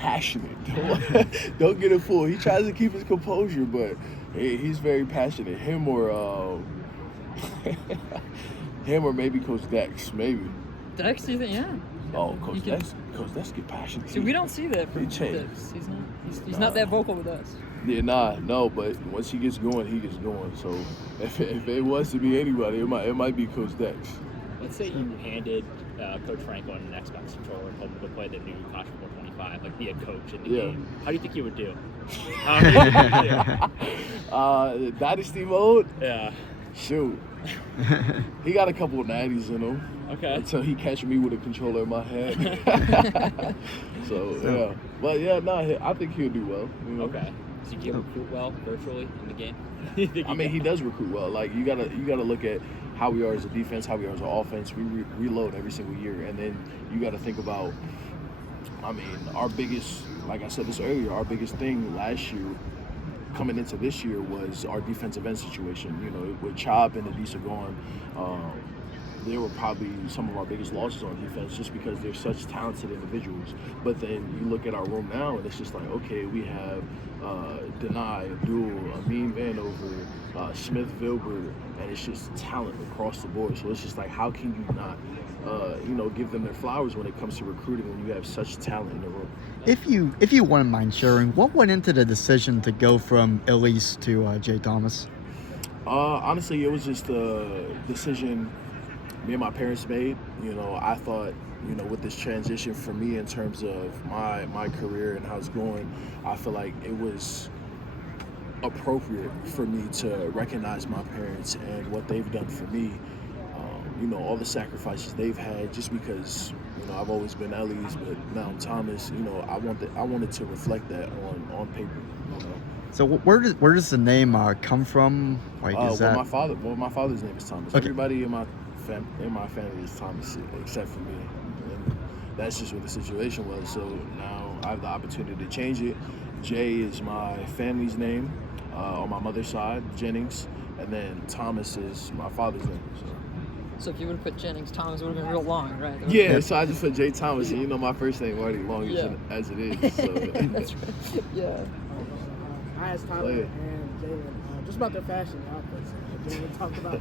passionate. Don't get it fooled. He tries to keep his composure, but he's very passionate. Him or maybe Coach Dex, maybe. Dex, you think? Yeah. Oh, Coach Dex get passionate. See, we don't see that from Dex. He's not that vocal with us. Yeah, no, but once he gets going, he gets going. So if it was to be anybody, it might be Coach Dex. Let's say you handed Coach Franco an Xbox controller and told him to play the new College Football 25, like be a coach in the game. How do you think he would do? Dynasty mode? Yeah. Shoot. He got a couple of 90s in him. Okay. Until he catch me with a controller in my hand. So, yeah. But, yeah, I think he'll do well. You know? Okay. Does he recruit well virtually in the game? I mean, he does recruit well. Like, you gotta look at how we are as a defense, how we are as an offense. We reload every single year. And then you got to think about, I mean, our biggest, like I said this earlier, our biggest thing last year coming into this year was our defensive end situation. You know, with Chop and Adisa gone, they were probably some of our biggest losses on defense just because they're such talented individuals. But then you look at our room now, and it's just like, okay, we have Denai, Abdul, Amin Vanover, Smith Vilbert, and it's just talent across the board. So it's just like, how can you not, give them their flowers when it comes to recruiting when you have such talent in the room? If you wouldn't mind sharing, what went into the decision to go from Ellies to J-Thomas? Honestly, it was just a decision me and my parents made. You know, I thought, with this transition for me in terms of my career and how it's going, I feel like it was appropriate for me to recognize my parents and what they've done for me. All the sacrifices they've had, just because, I've always been Ellies, but now I'm Thomas. I wanted to reflect that on paper. So where does the name come from? Like, is that? My father's name is Thomas. Okay. Everybody in my family is Thomas except for me, and that's just what the situation was. So now I have the opportunity to change it. Jay is my family's name on my mother's side, Jennings, and then Thomas is my father's name. So if you would have put Jennings, Thomas would have been real long, right? Yeah, so I just put J-Thomas, and my first name already long as it is. So. That's right. Yeah. I asked Tyler and Jalen just about their fashion outfits. Jalen talked about